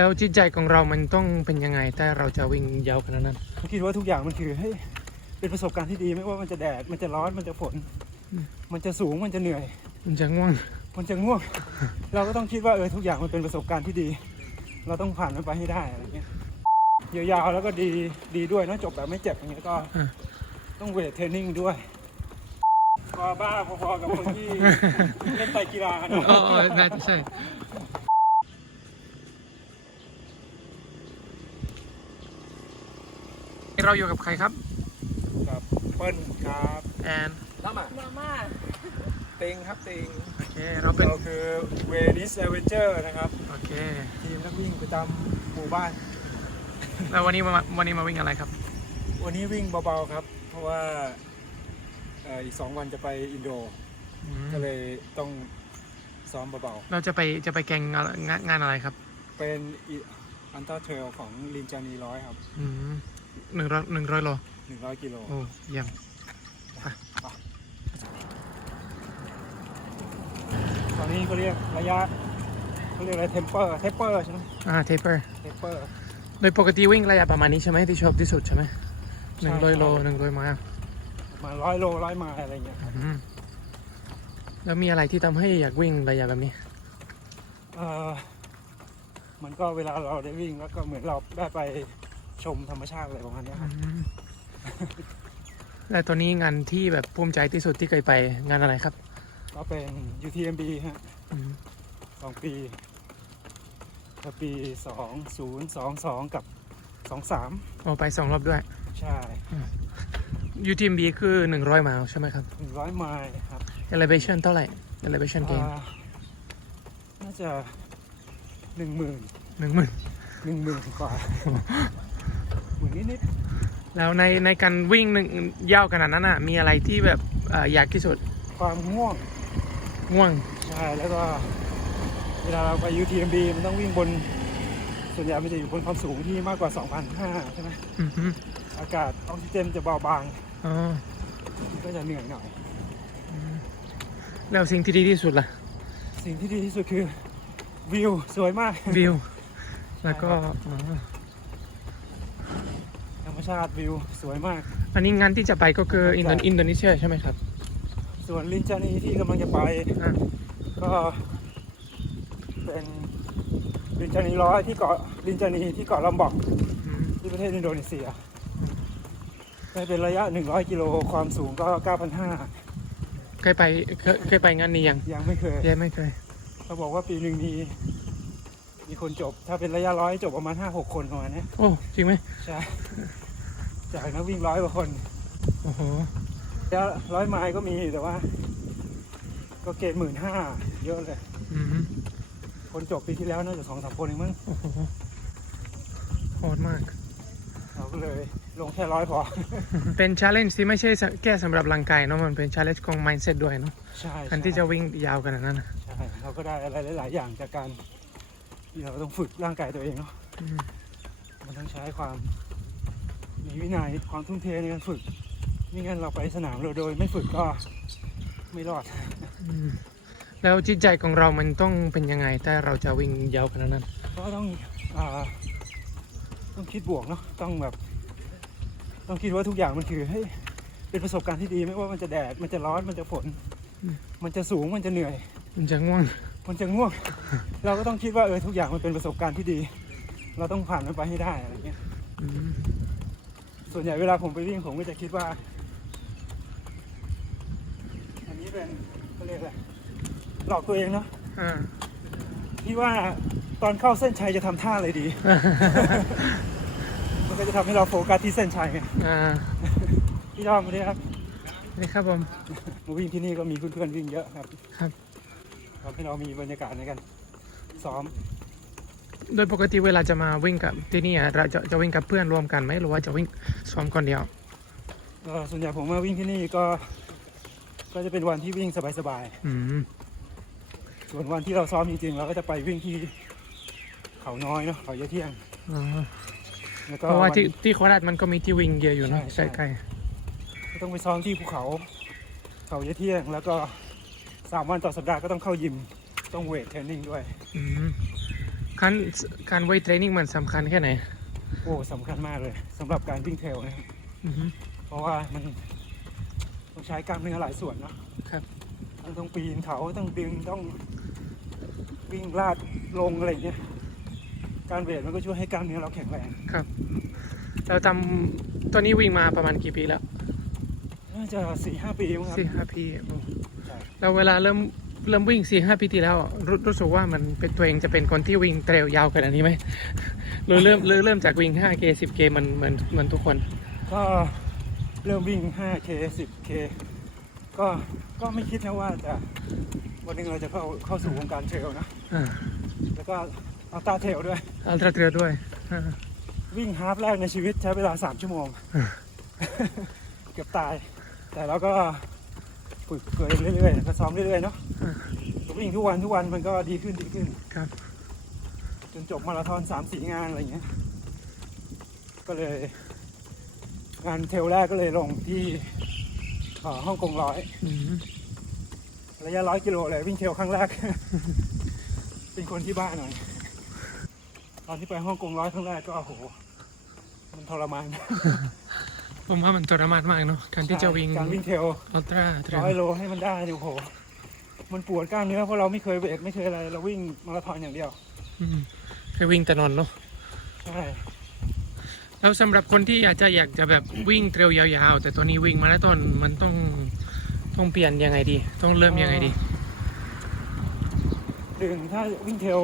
แล้วจิตใจของเรามันต้องเป็นยังไงถ้าเราจะวิ่งยาวขนาดนั้นผมคิดว่าทุกอย่างมันคือให้ยเป็นประสบการณ์ที่ดีไม่ว่ามันจะแดดมันจะร้อนมันจะฝนอืมมันจะสูงมันจะเหนื่อย มันจะง่วงมันจะง่วง เราก็ต้องคิดว่าเออทุกอย่างมันเป็นประสบการณ์ที่ดี เราต้องผ่านมันไปให้ได้อะไรเงี้ยยาวๆแล้วก็ดีดีด้วยนะจบแบบไม่เจ็บอย่างเงี้ยก็อะต้องเวทเทรนนิ่งด้วยก็บ้าพอๆกับคนที่เล่นไตรกีฬาเนอะอ๋ออ๋อน่าจะใช่ เราอยู่กับใครครับ กับเปิ้ลครับแอนน้ำอะมาม่าเต็งครับเต็งโอเคเราเป็นเราคือเวนิสเอเวนเจอร์นะครับโอเคทีมนักวิ่งประจำหมู่บ้าน แล้ววันนี้มาวันนี้มาวิ่งอะไรครับ วันนี้วิ่งเบาๆครับ เพราะว่าเอ่ออีกสองวันจะไปอินโด อืมก็เลยต้องซ้อมเบาเราจะไปจะไปแข่งอะไรงานงานอะไรครับ ๆเป็นอันต้าเทรลของลินจานีร้อยครับ อืม หนึ่งร้อยหนึ่งร้อยโลหนึ่งร้อยกิโลโอ้เยี่ยมตอนนี้เขาเรียกระยะเขาเรียกอะไรเทมเปอร์เทปเปอร์ใช่ไหมอ่าเทปเปอร์เทปเปอร์โดยปกติวิ่งระยะประมาณนี้ใช่ไหมที่ชอบที่สุดใช่ไหมหนึ่งร้อยโลหนึ่งร้อยไมล์มาร้อยโลร้อยไมล์อะไรเงี้ยอืมแล้วมีอะไรที่ทำให้อยากวิ่งระยะแบบนี้เออมันก็เวลาเราได้วิ่งแล้วก็เหมือนเราได้ไป ชมธรรมชาติอะไรประมาณเนี้ยครับอืมและตัวนี้งานที่แบบภูมิใจที่สุดที่เคยไปงานอะไรครับ ก็เป็น UTMB ฮะอืมสองปีก็ปีสองศูนย์สองสองกับสองสามโอ้ไปสองรอบด้วย ใช่ UTMB คือหนึ่งร้อยไมล์ใช่ไหมครับ หนึ่งร้อยไมล์ครับ elevation เท่าไหร่ elevation gain อ่าน่าจะหนึ่งหมื่นหนึ่งหมื่นหนึ่งหมื่นกว่า หมื่นนิดแล้วในในการวิ่งหนึ่งยาวขนาดนั้นอะมีอะไรที่แบบเอ่ออยากที่สุดๆความง่วงง่วงใช่แล้วก็เวลาเราไป UTMB มันต้องวิ่งบน ส่วนใหญ่มันจะอยู่บนความสูงที่มากกว่า 2,500 ใช่ไหมอือฮึอากาศออกซิเจนจะเบาบางอ๋อมันก็จะเหนื่อยหน่อยแล้วสิ่งที่ดีที่สุดล่ะ สิ่งที่ดีที่สุดคือวิวสวยมากวิว แล้วก็อ๋อธรรม ชาติวิวสวยมาก อันนี้งานที่จะไปก็คืออินโดอินโดนีเซียใช่ไหมครับ ส่วนลินจานีที่กำลังจะไปอะก็เป็นลินจานีร้อยที่เกาะลินจานีที่เกาะลอมบอกอืมที่ประเทศอินโดนีเซียได้เป็นระยะ 100 กิโลความสูงก็ 9,500 เคยไปเคยเคยไปงานนี้ยัง ยังไม่เคย ยังไม่เคย เขาบอกว่าปีหนึ่งมีมีคนจบ ถ้าเป็นระยะร้อยจบประมาณ5-6คนประมาณเนี้ยโอ้ จริงไหมใช่ จากนักวิ่งร้อยกว่าคนโอ้โหระยะร้อยไมล์ก็มีแต่ว่า ก็เกณฑ์หมื่นห้าเยอะเลย อืมคนจบปีที่แล้วน่าจะสองสามคนเองมั้งโอ้โหโหดมาก เราก็เลยลงแค่ร้อยพอ เป็นชาเลนจ์ที่ไม่ใช่แค่สำหรับร่างกายเนาะมันเป็นชาเลนจ์ของ mindset ด้วยเนาะใช่การที่จะวิ่งยาวขนาดนั้นนะใช่เราก็ได้อะไรหลาย ๆ อย่างจากการที่เราต้องฝึกร่างกายตัวเองเนาะอืมมันต้องใช้ความ มีวินัยความทุ่มเทในการฝึกไม่งั้นเราไปสนามเราโดย ไม่ฝึกก็ไม่รอดอืมแล้วจิตใจของเรามันต้องเป็นยังไงถ้าเราจะวิ่งยาวขนาดนั้น ก็ต้องอ่าต้องคิดบวกเนาะต้องแบบ ต้องคิดว่าทุกอย่างมันคือให้ยเป็นประสบการณ์ที่ดีไม่ว่ามันจะแดดมันจะร้อนมันจะฝนมันจะสูงมันจะเหนื่อย มันจะง่วง มันจะง่วง เราก็ต้องคิดว่าเออทุกอย่างมันเป็นประสบการณ์ที่ดี เราต้องผ่านมันไปให้ได้อะไรเงี้ยอืม ส่วนใหญ่เวลาผมไปวิ่งผมก็จะคิดว่า อันนี้เป็นเขาเรียกอะไรหลอกตัวเองเนาะอ่าพี่ว่าตอนเข้าเส้นชัยจะทำท่าอะไรดี มันก็จะทำให้เราโฟกัสที่เส้นชัยไงอ่าพี่ชอบมาด้วยครับนี่ครับผมมาวิ่งที่นี่ก็มีเพื่อนๆวิ่งเยอะครับ ครับทำให้เรามีบรรยากาศในการซ้อม โดยปกติเวลาจะมาวิ่งกับที่นี่อะเราจะจะวิ่งกับเพื่อนรวมกันไหมหรือว่าจะวิ่งซ้อมคนเดียวเอ่อส่วนใหญ่ผมมาวิ่งที่นี่ก็ ก็จะเป็นวันที่วิ่งสบายอืมๆ ส่วนวันที่เราซ้อมจริงๆเราก็จะไปวิ่งที่เขาน้อยเนาะเขาเยอะเที่ยง อ๋อแล้วเพก็ราะว่าที่วันที่โคราชมันก็มีที่วิ่งเยอะอยู่เนอะใช่ ใกล้ก็ต้องไปซ้อมที่ภูเขา เขาเยอะเที่ยง แล้วก็สามวันต่อสัปดาห์ก็ต้องเข้ายิม ต้องเวทเทรนนิ่งด้วย ๆอืม การการเวทเทรนนิ่งมันสำคัญแค่ไหนโอ้สำคัญมากเลยสำหรับการวิ่งเทรลนะครับอือฮึ เพราะว่ามันต้องใช้กล้ามเนื้อหลายส่วนเนาะครับ ทั้งต้องปีนเขาต้องดึงต้องวิ่งลาดลงอะไรอย่างเงี้ยการเวทมันก็ช่วยให้กล้ามเนื้อเราแข็งแรงครับเราทำตอนนี้วิ่งมาประมาณกี่ปีแล้วน่าจะสี่ห้าปีมั้งครับ สี่ห้าปีโอ้ใช่ แล้วเวลาเริ่ม เริ่มวิ่งสี่ห้าปีที่แล้วรู้รู้สึกว่ามันเป็นตัวเองจะเป็นคนที่วิ่งเทรลยาวขนาดนี้ไหมหรือเริ่มหรือเริ่มจากวิ่ง 5K 10K มันเหมือนเหมือนทุกคน ก็เริ่มวิ่ง 5K 10K ก็ก็ไม่คิดนะว่าจะวันหนึ่งเราจะเข้าเข้าสู่วงการเทรลนะอ่าแล้วก็อัลตร้าเทรลด้วย อัลตร้าเทรลด้วยอ่าวิ่งฮาล์ฟแรกในชีวิตใช้เวลา 3 ชั่วโมงอ่าเกือบตาย แต่เราก็ ฝึกตัวเองเรื่อยๆก็ซ้อมเรื่อยๆเนาะอ่าวิ่งทุกวันทุกวันมันก็ดีขึ้นดีขึ้นครับ จนจบมาราธอนสามสี่งานอะไรอย่างเงี้ย ก็เลย งานเทรลแรกก็เลยลงที่เอ่อฮ่องกงร้อยอืมระยะร้อยกิโลเลยวิ่งเทรลครั้งแรก เป็นคนที่บ้านหน่อย ตอนที่ไปฮ่องกงร้อยครั้งแรกก็โอ้โหมันทรมาน ผมว่ามันทรมานมากเนาะการที่จะวิ่งการวิ่งเทรลอัลตร้าเทรลร้อยโลให้มันได้เนี่ยโอ้โหมันปวดกล้ามเนื้อเพราะเราไม่เคยเวทไม่เคยอะไร เราวิ่งมาราธอนอย่างเดียวอืมแค่วิ่งแต่นอนเนาะใช่แล้วสำหรับคนที่อยากจะอยากจะแบบวิ่งเทรลยาวๆ แต่ตัวนี้วิ่งมาราธอนมันต้องต้องเปลี่ยนยังไงดี ต้องเริ่มยังไงดีหนึ่งถ้าวิ่งเทรล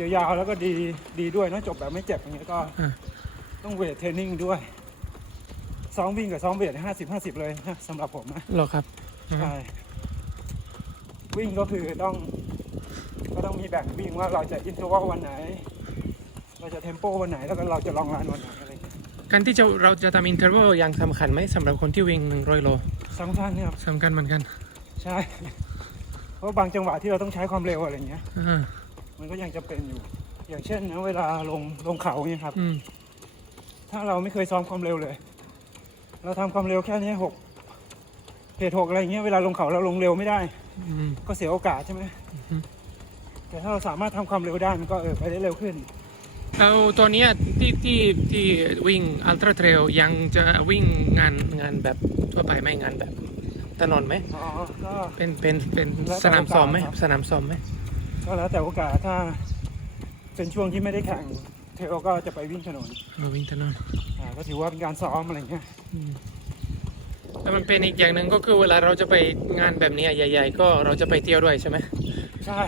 ยาวๆแล้วก็ดีดีด้วยเนอะจบแบบไม่เจ็บอย่างเงี้ยก็อ่าต้องเวทเทรนนิ่งด้วย ซ้อมวิ่งกับซ้อมเวทห้าสิบห้าสิบเลยนะสำหรับผมนะเหรอครับอ่าใช่วิ่งก็คือต้อง ก็ต้องมีแบ่งวิ่งว่าเราจะอินเทอร์วัลวันไหน เราจะเทมโปวันไหนแล้วก็เราจะลองรันวันไหนอะไรอย่างเงี้ยการที่จะเราจะทำอินเทอร์วัลยังสำคัญไหมสำหรับคนที่วิ่ง 100 โลสำคัญเนี่ยครับ สำคัญเหมือนกันใช่ เพราะบางจังหวะที่เราต้องใช้ความเร็วอะไรอย่างเงี้ย อ่ามันก็ยังจะเป็นอยู่ อย่างเช่นนะเวลาลงลงเขาเนี่ยครับ อืมถ้าเราไม่เคยซ้อมความเร็วเลย เราทำความเร็วแค่นี้หกเพจหกอะไรอย่างเงี้ยเวลาลงเขาเราลงเร็วไม่ได้อืมก็เสียโอกาสใช่ไหมอือฮึแต่ถ้าเราสามารถทำความเร็วได้มันก็เออไปได้เร็วขึ้นแล้วตัวเนี้ยที่ที่ที่วิ่งอัลตร้าเทรลยังจะวิ่งงานงานแบบทั่วไปไหมงานแบบถนนไหมอ๋อก็เป็นเป็นเป็นแล้วแต่สนามซ้อมไหมโอกาสครับสนามซ้อมไหมก็แล้วแต่โอกาสถ้าเป็นช่วงที่ไม่ได้แข่ง เทรลก็จะไปวิ่งถนนเออวิ่งถนนอ่าก็ถือว่าเป็นการซ้อมอะไรเงี้ยอืมแล้วมันเป็นอีกอย่างหนึ่งก็คือเวลาเราจะไปงานแบบนี้ใหญ่ ๆ ก็เราจะไปเที่ยวด้วยใช่ไหม ใช่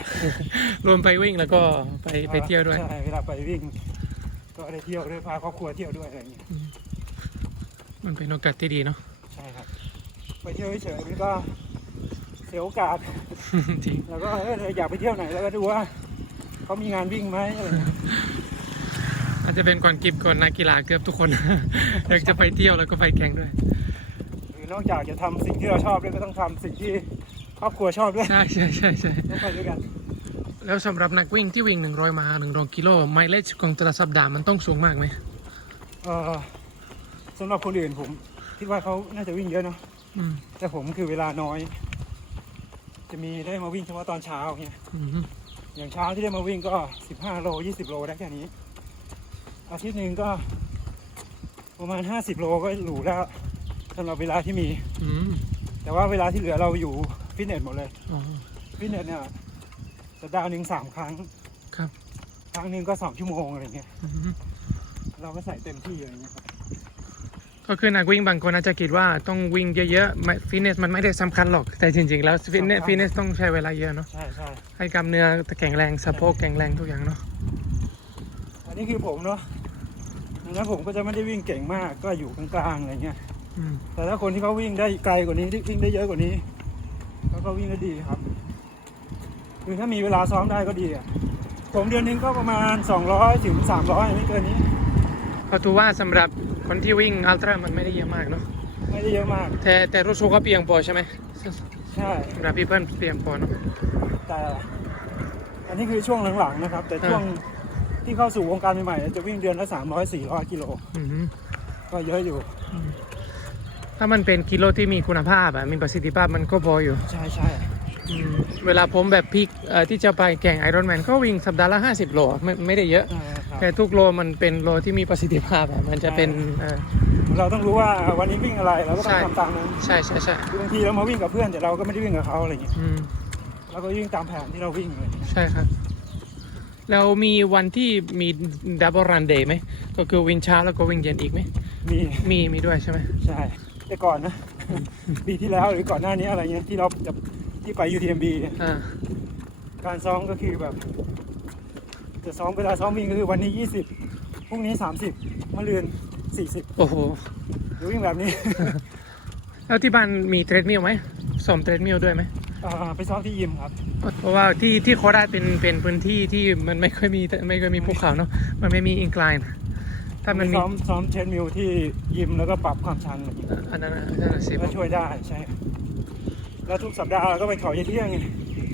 รวมไปวิ่งแล้วก็ไปไปเที่ยวด้วย ใช่เวลาไปวิ่ง ก็ได้เที่ยวด้วยพาครอบครัวเที่ยวด้วยอะไรเงี้ยมันเป็นโอกาสที่ดีเนาะ ใช่ครับ ไปเที่ยวเฉยๆมันก็เสียโอกาสจริงแล้วก็เอออยากไปเที่ยวไหนแล้วก็ดูว่าเขามีงานวิ่งไหมอะไรเงี้ย อาจจะเป็นก่อนกิบก่อนนักกีฬาเกือบทุกคน อยากจะไปเที่ยวแล้วก็ไปแข่งด้วยหรือนอกจากจะทำสิ่งที่เราชอบด้วยก็ต้องทำสิ่งที่ครอบครัวชอบด้วยใช่ใช่ใช่ใช่ต้องไปด้วยกัน แล้วสำหรับนักวิ่งที่วิ่ง 100 มา 100 กิโลไมล์เลจของแต่ละสัปดาห์มันต้องสูงมากไหมเออสำหรับคนอื่นผมคิดว่าเขาน่าจะวิ่งเยอะเนาะอืมแต่ผมคือเวลาน้อย จะมีได้มาวิ่งเฉพาะตอนเช้าเงี้ยอืมอย่างเช้าที่ได้มาวิ่งก็ 15 โล 20 โลได้แค่นี้ อาทิตย์หนึ่งก็ประมาณ 50 โลก็หรูแล้วสำหรับเวลาที่มี อืมแต่ว่าเวลาที่เหลือเราอยู่ฟิตเนสหมดเลย อ๋อ ฟิตเนสเนี่ยสัปดาห์หนึ่งสามครั้งครับ ครั้งหนึ่งก็สองชั่วโมงอะไรเงี้ย อืมเราก็ใส่เต็มที่อะไรเงี้ยครับก็คือนักวิ่งบางคนอาจจะคิดว่าต้องวิ่งเยอะๆฟิตเนสมันไม่ได้สำคัญหรอก แต่จริงๆแล้วฟิตเนสฟิตเนสต้องใช้เวลาเยอะเนาะ ใช่ใช่ให้กล้ามเนื้อแข็งแรงสะโพกแข็งแรงทุกอย่างเนาะ อันนี้คือผมเนาะ ดังนั้นผมก็จะไม่ได้วิ่งเก่งมากก็อยู่กลางๆอะไรเงี้ยอืมแต่ถ้าคนที่เขาวิ่งได้ไกลกว่านี้ที่วิ่งได้เยอะกว่านี้เขาก็วิ่งได้ดีครับ คือถ้ามีเวลาซ้อมได้ก็ดีอะผมเดือนหนึงก็ประมาณ 200ถึง300ไม่เกินนี้ เพราะถือว่าสำหรับคนที่วิ่งอัลตร้ามันไม่ได้เยอะมากเนาะไม่ได้เยอะมาก แต่แต่รู้สึกว่าเพียงพอใช่ไหมใช่ สำหรับพี่เปิ้ลเพียงพอเนาะแต่ อันนี้คือช่วงหลังๆนะครับ แต่ช่วง ที่เข้าสู่วงการใหม่ๆจะวิ่งเดือนละ300 400กิโลอืมก็เยอะอยู่ ถ้ามันเป็นกิโลที่มีคุณภาพอะมีประสิทธิภาพมันก็พออยู่ใช่ใช่อืมเวลาผมแบบพีคเอ่อที่จะไปแข่งไอรอนแมนก็วิ่งสัปดาห์ละ 50 โลไม่ไม่ได้เยอะอ่าครับ แต่ทุกโลมันเป็นโลที่มีประสิทธิภาพอะมันจะเป็นเออเราต้องรู้ว่าวันนี้วิ่งอะไรเราก็ต้อใช่ งทำตามนั้นใช่ใช่ใช่คือบางทีเรามาวิ่งกับเพื่อนแต่เราก็ไม่ได้วิ่งกับเขาอะไรอย่างเงี้ยอืมเราก็วิ่งตามแผนที่เราวิ่งอะไรอย่างเงี้ยใช่ครับ แล้วมีวันที่มีดับเบิลรันเดย์ไหม ก็คือวิ่งเช้าแล้วก็วิ่งเย็นอีกไหม มีมีมีด้วยใช่ไหมใช่ แต่ก่อนนะ ปีที่แล้วหรือก่อนหน้านี้อะไรเงี้ยที่เราจะที่ไป UTMB เนี่ยอ่าการซ้อมก็คือแบบ จะซ้อมเวลาซ้อมวิ่งก็คือวันนี้ 20พรุ่งนี้ 30มะรืน40โอ้โหหรือวิ่งแบบนี้ แล้วที่บ้านมีเทรดมิลไหมสมเทรดมิลด้วยไหมอ่าไปซ้อมที่ยิมครับ เพราะว่าที่ที่โคราชเป็นเป็นพื้นที่ที่มันไม่ค่อยมีไม่ค่อยมีภูเขาเนาะมันไม่มีอินคลายถ้าไปมันมีซ้อมซ้อมเทรนมิลที่ยิมแล้วก็ปรับความชันอะไรอย่างเงี้ยอันนั้นน่ะอันนั้นน่ะสิก็ช่วยได้ใช่ แล้วทุกสัปดาห์เราก็ไปเขาเยี่ยงไง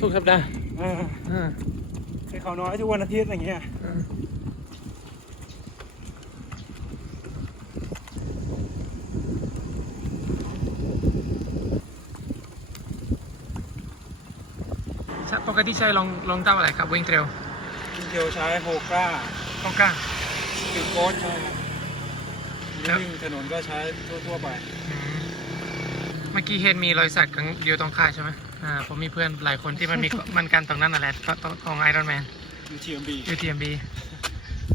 ทุกสัปดาห์อ่าอ่าไปเขาน้อยทุกวันอาทิตย์อะไรเงี้ย กติใช้ลองลองเต้าอะไรครับวิ่งเทรลยิงเทลใช้โฮก้าต้องกล้าปีโค้ดใช่ครับครับวิ่งถนนก็ใช้ทั่วๆไปเมื่อกี้เห็นมีรอยสักของอยู่ตรงค่ายใช่ไหมอ่าผมมีเพื่อนหลายคนที่มันมีมันกันตรงนั้นนั่นแหละตรงของไอรอนแมน UTMB ยูทีเอ็มบี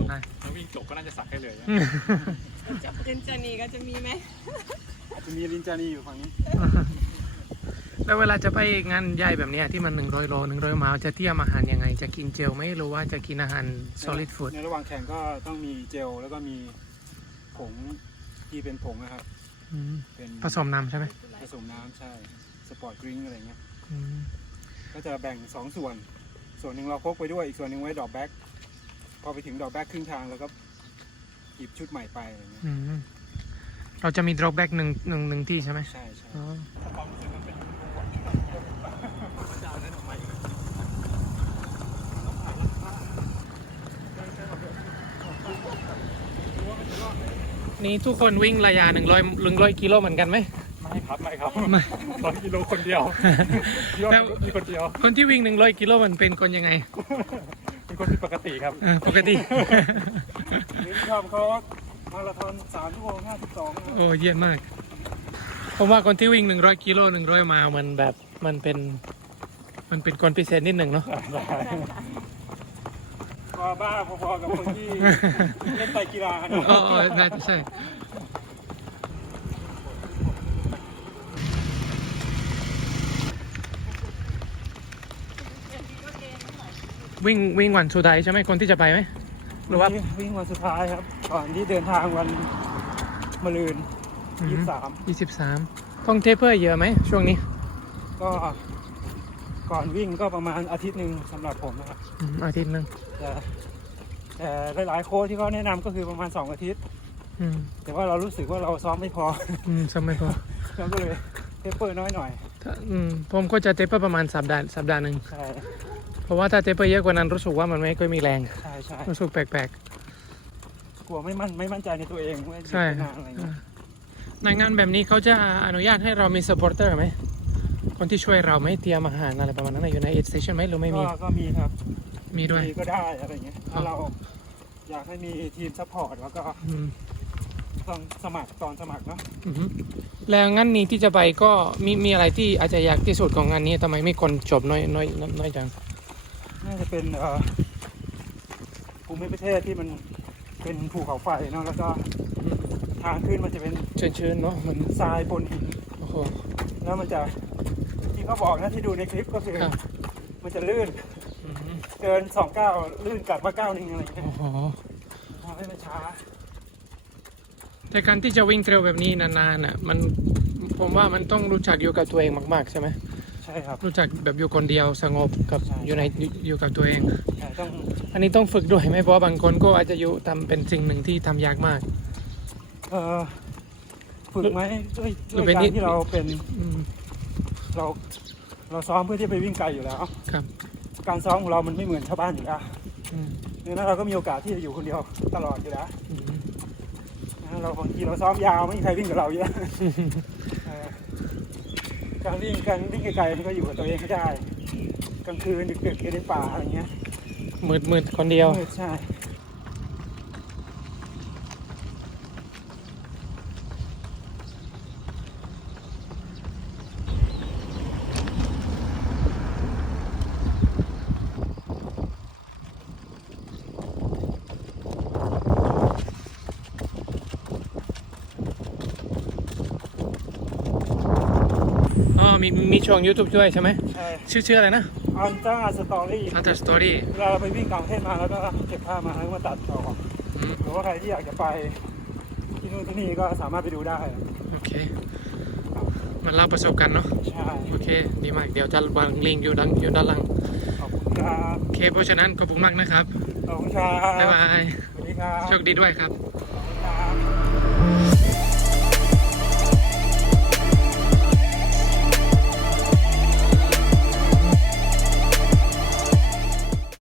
แล้ววิ่งจบก็น่าจะสักให้เลยนะจับเรนจานีก็จะมีไหมอาจจะมีลินจานีอยู่ฝั่งนี้ แล้วเวลาจะไปงานใหญ่แบบเนี้ยที่มันหนึ่งร้อยโลหนึ่งร้อยมาจะเตรียมอาหารยังไง จะกินเจลไหมหรือว่าจะกินอาหาร solid food ในระหว่างแข่งก็ต้องมีเจลแล้วก็มีผงที่เป็นผงนะครับ อืมเป็นผสมน้ำใช่ไหมผสมน้ำใช่ สปอร์ตดริงก์อะไรเงี้ย อืมก็จะแบ่งสองส่วน ส่วนหนึ่งเราพกไปด้วย อีกส่วนหนึ่งไว้ดรอปแบ็กพอไปถึงดรอปแบ็กครึ่งทางแล้วก็หยิบชุดใหม่ไปอะไรเงี้ย อืมเราจะมี drop back หนึ่งหนึ่งหนึ่งที่ใช่ไหมใช่ใช่ อ๋อนี่ ทุกคนวิ่งระยะหนึ่งร้อยหนึ่งร้อยกิโลเหมือนกันไหมไม่ครับไม่ครับไม่ร้อยกิโลคนเดียวแล้วมีคนเดียว คนที่วิ่งหนึ่งร้อยกิโลมันเป็นคนยังไง เป็นคนผิดปกติครับเออปกตินี่ชอบเขามาราธอนสามชั่วโมงห้าสิบสองโอ้เยี่ยมมากผมว่าคนที่วิ่งหนึ่งร้อยกิโลหนึ่งร้อยมามันแบบมันเป็น มันเป็นคนพิเศษนิดหนึ่งเนาะ ก็บ้าพอๆกับคนที่เล่นไตรกีฬาเนอ๋ออะอ๋อน่าจะใช่วิ่งวิ่งวันสุดท้ายใช่ไหมคนที่จะไปไหมหรือว่าวิ่งวันสุดท้ายครับ ก่อนที่เดินทางวันมะรืนอืมยี่สิบสามยี่สิบสามท่องเทปเปอร์เยอะไหมช่วงนี้ ก็ ก่อนวิ่งก็ประมาณอาทิตย์หนึ่งสำหรับผมนะครับอืมอาทิตย์หนึ่งแต่แต่หลายๆโค้ชที่เขาแนะนำก็คือประมาณสองอาทิตย์ อืมแต่ว่าเรารู้สึกว่าเราซ้อมไม่พอ อืมสมัยพอเราก็เลยเทปเปอร์น้อยหน่อยถ้าอืมผมก็จะเทปเปอร์ประมาณสัปดาห์สัปดาห์หนึ่งใช่เพราะว่าถ้าเทปเปอร์เยอะกว่านั้นรู้สึกว่ามันไม่ค่อยมีแรง ใช่ใช่รู้สึกแปลกกลัวไม่มั่นไม่มั่นใจในตัวเองว่าๆ จะใช่นานอะไรเงี้ยในงานแบบนี้เขาจะอนุญาตให้เรามี supporter ไหม คนที่ช่วยเราไหม่เตรียมอาหารอะไรประมาณนั้นนะอยู่ใน aid station ไหมหรือไม่มี ก็ก็มีครับมีด้วย มีก็ได้อะไรเงี้ยอ๋อ ถ้าเราอยากให้มีทีมซัพพอร์ตแล้วก็อืมต้องสมัครตอนสมัครเนาะอือฮึแล้วงั้นนี้ที่จะไปก็มีมีอะไรที่อาจจะอยากที่สุดของงานนี้ทำไมไม่คนจบน้อยน้อยน้อยจัง น่าจะเป็นเอ่อภูมิประเทศที่มันเป็นภูเขาไฟเนาะแล้วก็ทางขึ้นมันจะเป็นเชิญเชิญๆเนาะมันทรายปนหิน โอ้โหแล้วมันจะ ที่เขาบอกนะที่ดูในคลิปก็คือครับ มันจะลื่น อือฮึเดินสองก้าวลื่นกลับมาก้าวหนึ่งอะไรเงี้ยโอ้โหทำให้มันช้า แต่การที่จะวิ่งเทรลแบบนี้นานๆอะมันผมว่ามันต้องรู้จักอยู่กับตัวเองมาก ๆ ใช่ไหมใช่ครับ รู้จักแบบอยู่คนเดียวสงบกับใช่ อยู่ในอยู่กับตัวเอง ใช่ต้องอันนี้ต้องฝึกด้วยไหมเพราะว่าบางคนก็อาจจะอยู่ทำเป็นสิ่งหนึ่งที่ทำยากมาก เอ่อฝึกไหมด้วยหรืด้วอยเป็นการนิดที่เราเป็นอืม เราเราซ้อมเพื่อที่ไปวิ่งไกลอยู่แล้ว ครับ การซ้อมของเรามันไม่เหมือนชาวบ้านอยู่แล้วอืมดังนั้นเราก็มีโอกาสที่จะอยู่คนเดียวตลอดอยู่แล้วอืมนะเราบางทีเราซ้อมยาวไม่มีใครวิ่งกับเราเยอะเออการวิ่งการวิ่งไกลๆมันก็อยู่กับตัวเองไม่ได้กลางคืนดึกๆอยู่ในป่าอะไรเงี้ยมืดมืดคนเดียวมืดใช่ อ๋อ มีมี ช่อง YouTube ด้วยใช่ไหมใช่ชื่อชื่ออะไรนะอันจ้าสตอรี่ After Story เวลาเราไปวิ่งกลางประเทศมาแล้วก็เก็บภาพมาแล้วก็มาตัดต่ออืมหรือว่าใครที่อยากจะไปที่นู่นที่นี่ก็สามารถไปดูได้ โอเค มันเล่าประสบการณ์เนาะใช่โอเค ดีมาก เดี๋ยวจะวางลิงก์อยู่ด้านอยู่ด้านล่าง ขอบคุณครับ โอเค เพราะฉะนั้นขอบคุณมากนะครับ ขอบคุณครับบ๊ายบายสวัสดีครับ โชคดีด้วยครับค